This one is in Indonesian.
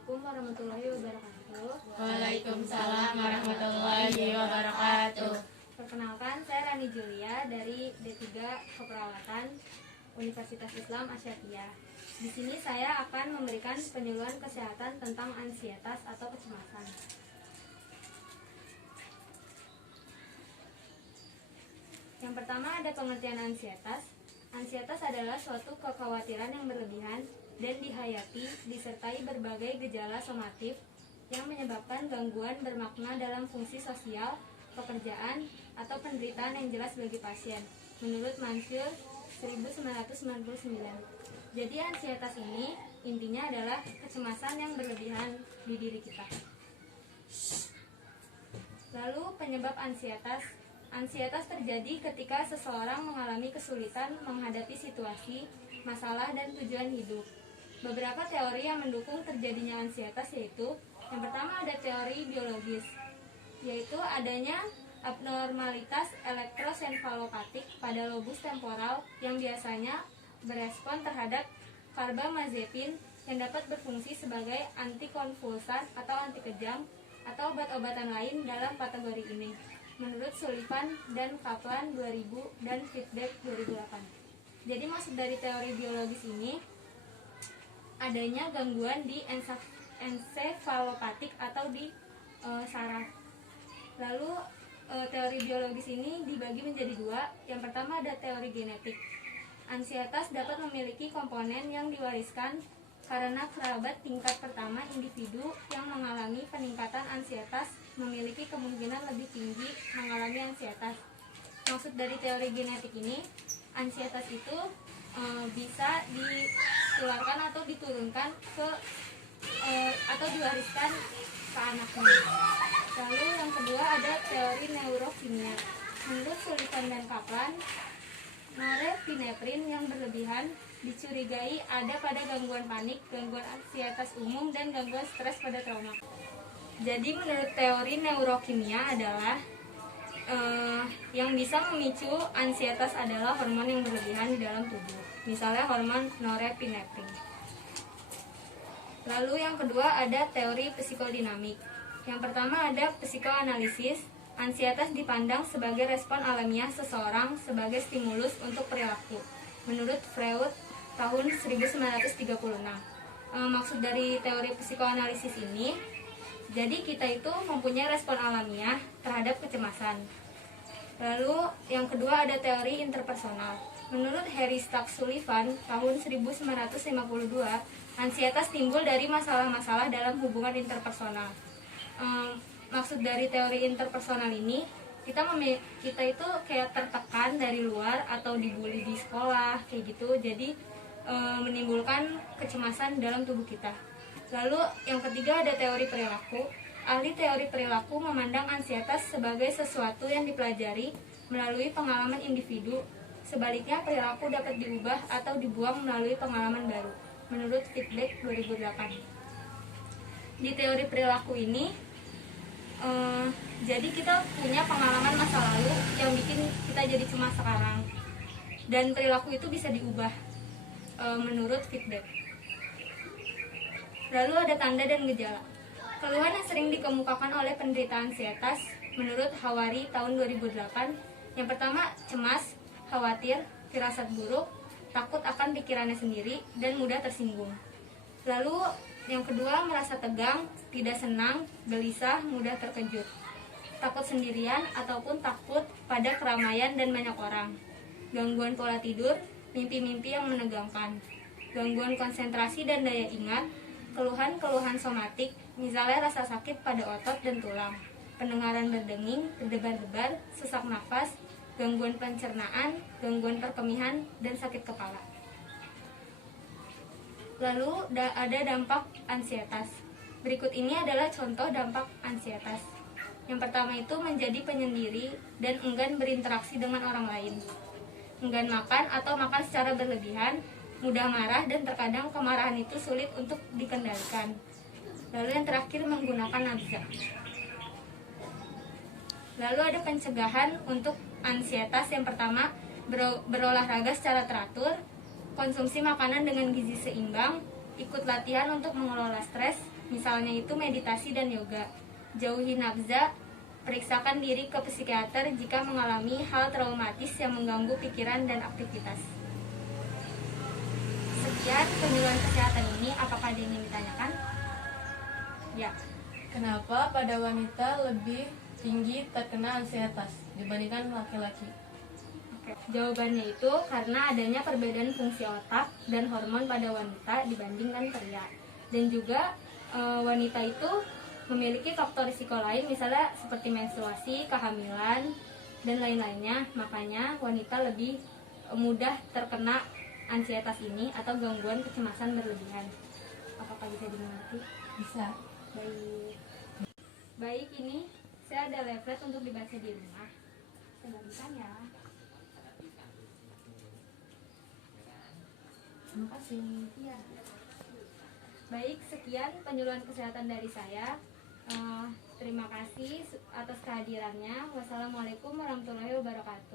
Assalamualaikum warahmatullahi wabarakatuh. Waalaikumsalam warahmatullahi wabarakatuh. Perkenalkan, saya Rani Julia dari D3 Keperawatan Universitas Islam Asyatiyah. Di sini saya akan memberikan penyuluhan kesehatan tentang ansietas atau kecemasan. Yang pertama ada pengertian ansietas. Ansietas adalah suatu kekhawatiran yang berlebihan dan dihayati disertai berbagai gejala somatif yang menyebabkan gangguan bermakna dalam fungsi sosial, pekerjaan, atau penderitaan yang jelas bagi pasien, menurut Mansur 1999. Jadi ansietas ini intinya adalah kecemasan yang berlebihan di diri kita. Lalu penyebab ansietas. Ansietas terjadi ketika seseorang mengalami kesulitan menghadapi situasi, masalah, dan tujuan hidup. Beberapa teori yang mendukung terjadinya ansietas yaitu yang pertama ada teori biologis, yaitu adanya abnormalitas elektrosefalopatik pada lobus temporal yang biasanya berespon terhadap karbamazepin yang dapat berfungsi sebagai antikonvulsan atau anti kejang atau obat-obatan lain dalam kategori ini, menurut Sullivan dan Kaplan 2000 dan Feedback 2008. Jadi maksud dari teori biologis ini adanya gangguan di ensefalopatik atau di saraf. Lalu teori biologis ini dibagi menjadi dua. Yang pertama ada teori genetik. Ansietas dapat memiliki komponen yang diwariskan karena kerabat tingkat pertama individu yang mengalami peningkatan ansietas memiliki kemungkinan lebih tinggi mengalami ansietas. Maksud dari teori genetik ini, ansietas itu bisa ditularkan atau diturunkan ke atau diwariskan ke anaknya. Lalu yang kedua ada teori neurokimia. Menurut Sullivan dan Kaplan, norepinefrin yang berlebihan dicurigai ada pada gangguan panik, gangguan ansietas umum, dan gangguan stres pada trauma. Jadi menurut teori neurokimia adalah yang bisa memicu ansietas adalah hormon yang berlebihan di dalam tubuh, misalnya hormon norepinefrin. Lalu yang kedua ada teori psikodinamik. Yang pertama ada psikoanalisis. Ansietas dipandang sebagai respon alamiah seseorang sebagai stimulus untuk perilaku, menurut Freud tahun 1936. Maksud dari teori psikoanalisis ini, jadi kita itu mempunyai respon alamiah terhadap kecemasan. Lalu yang kedua ada teori interpersonal. Menurut Harry Stack Sullivan tahun 1952, ansietas timbul dari masalah-masalah dalam hubungan interpersonal. Maksud dari teori interpersonal ini, kita itu kayak tertekan dari luar atau dibully di sekolah kayak gitu, jadi menimbulkan kecemasan dalam tubuh kita. Lalu yang ketiga ada teori perilaku. Ahli teori perilaku memandang ansietas sebagai sesuatu yang dipelajari melalui pengalaman individu. Sebaliknya perilaku dapat diubah atau dibuang melalui pengalaman baru, menurut Feedback 2008. Di teori perilaku ini, jadi kita punya pengalaman masa lalu yang bikin kita jadi cemas sekarang, dan perilaku itu bisa diubah, menurut Feedback. Lalu ada tanda dan gejala. Keluhan yang sering dikemukakan oleh penderita ansietas menurut Hawari tahun 2008. Yang pertama cemas, khawatir, firasat buruk, takut akan pikirannya sendiri, dan mudah tersinggung. Lalu yang kedua merasa tegang, tidak senang, gelisah, mudah terkejut, takut sendirian ataupun takut pada keramaian dan banyak orang, gangguan pola tidur, mimpi-mimpi yang menegangkan, gangguan konsentrasi dan daya ingat, keluhan-keluhan somatik, misalnya rasa sakit pada otot dan tulang, pendengaran berdenging, berdebar-debar, sesak nafas, gangguan pencernaan, gangguan perkemihan, dan sakit kepala. Lalu ada dampak ansietas. Berikut ini adalah contoh dampak ansietas. Yang pertama itu menjadi penyendiri dan enggan berinteraksi dengan orang lain, enggan makan atau makan secara berlebihan, mudah marah, dan terkadang kemarahan itu sulit untuk dikendalikan. Lalu yang terakhir menggunakan nafsa. Lalu ada pencegahan untuk ansietas. Yang pertama berolahraga secara teratur, konsumsi makanan dengan gizi seimbang, ikut latihan untuk mengelola stres, misalnya itu meditasi dan yoga. Jauhi nafza, periksakan diri ke psikiater jika mengalami hal traumatis yang mengganggu pikiran dan aktivitas. Sekian penyuluhan kesehatan ini, apakah ada yang ingin ditanyakan? Ya. Kenapa pada wanita lebih tinggi terkena ansietas dibandingkan laki-laki? Oke. Jawabannya itu karena adanya perbedaan fungsi otak dan hormon pada wanita dibandingkan pria. Dan juga wanita itu memiliki faktor risiko lain, misalnya seperti menstruasi, kehamilan, dan lain-lainnya. Makanya wanita lebih mudah terkena ansietas ini atau gangguan kecemasan berlebihan. Apakah bisa dimengerti? Bisa. Baik, ini saya ada leaflet untuk dibaca di rumah. Saya bagikan ya. Terima kasih. Ya. Baik, sekian penyuluhan kesehatan dari saya. Terima kasih atas kehadirannya. Wassalamualaikum warahmatullahi wabarakatuh.